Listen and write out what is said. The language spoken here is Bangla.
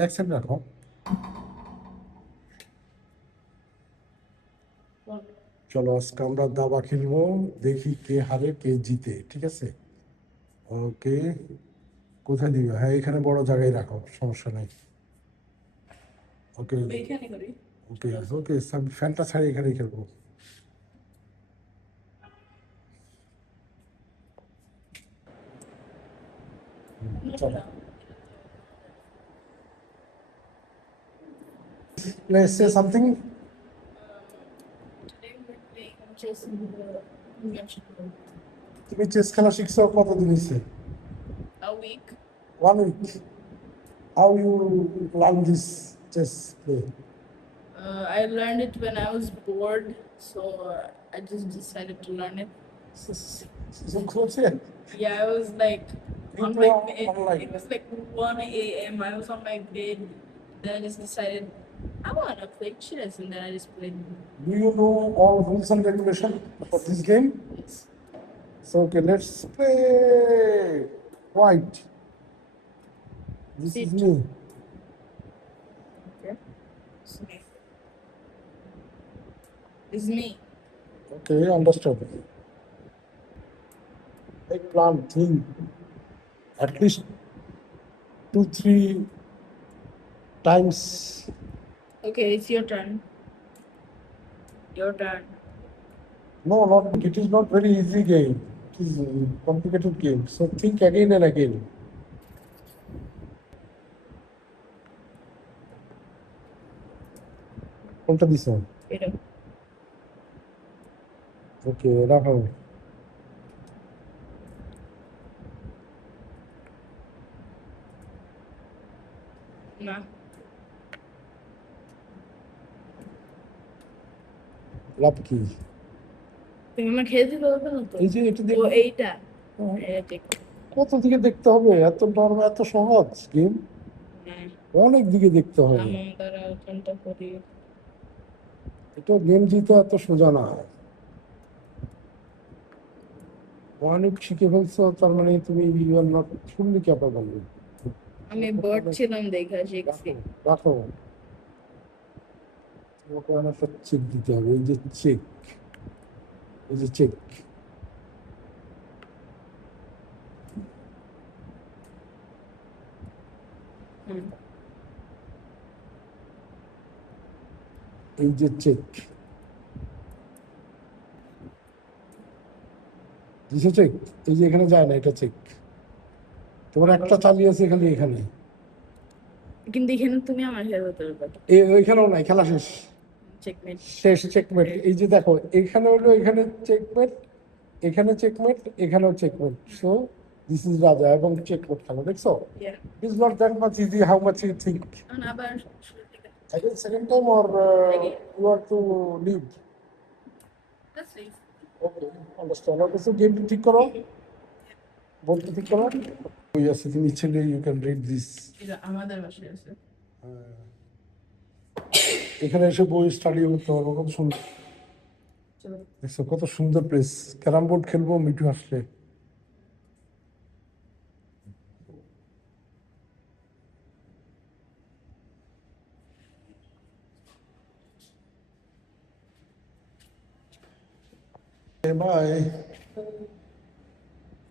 অ্যাকসেপ্ট রাখো। চলো আজকে আমরা দাবা খেলবো, দেখি কে হারে কে জিতে, ঠিক আছে? ওকে, কোথায় দিবে? হ্যাঁ, এখানে বড় জায়গায় রাখো, সমস্যা নেই। ওকে ওকে ওকে, ফ্যানটা ছাড়িয়ে এখানেই খেলবো। চলো, let's say something. তুমি চেস খেলা শিখছো কতদিন হয়েছে? A week. 1 week. How you learn this chess play? I learned it when I was bored, so I just decided to learn it. So coach, yeah. Yeah, I was like You on play my bed. online. It was like 1 a.m. I was on my bed. Then I just decided I want to play chess, and then I just played. Do you know all rules and regulation for this game? Yes. So okay, let's play white. This is Sit. me. Okay. This is me. Okay, understood. Make plan, think. At least 2-3 times. Okay, it's your turn. Your turn. No, not. It is not very easy game. It is a complicated game. So think again and again. কোনটা দিছ? এটা। ওকে, রাখো। না। লাভ কি? তুমি আমার খেলতে পারবে না তো? এই যে এটা ও দেখো। এইটা। এটা ঠিক। কত দিকে দেখতে হবে? এত নরমাল, এত সহজ গেম? হ্যাঁ। অনেক দিকে দেখতে হবে। আমার দ্বারা ওখানটা করি। এটা গেম জিতে এত সোজা না। অনেক শিখে ফেলছো, তার মানে তুমি you are not fully capable. আমি বোর্ড ছিলাম দেখা শিখছি। রাখো, তোমাকে অনেকটা চেক দিতে হবে। এই যে চেক, এই যে চেক। এই যে চেক দিছে, চেক। এই যে এখানে যায় না, এটা চেক। তোমার একটা চালিয়েছে খালি এখানে। কিন্তু এখানে তুমি আমার হেরে হতে পারবে। ওইখানেও নাই, খেলা শেষ। চেকমেট। শেষ, চেকমেট। এই যে দেখো, এখানে হলো, এখানে চেকমেট, এখানে চেকমেট, এখানেও চেকমেট। সো দিস ইজ রাজা এবং চেকমেট খেলা, দেখছো? Is not that much easy how much you think. আবার Again, second time or you want to leave? let's leave. Okay, understand. Okay, so game ঠিক করো, বলতে ঠিক করো। ওই আছে, তুমি ছেলে, you can read this. এটা আমাদের বাসায় আছে। এখানে এসে বই স্টাডি করতে পারবো, কত সুন্দর। দেখছো কত সুন্দর প্লেস। ক্যারাম বোর্ড খেলবো মিঠু আসলে। বাই।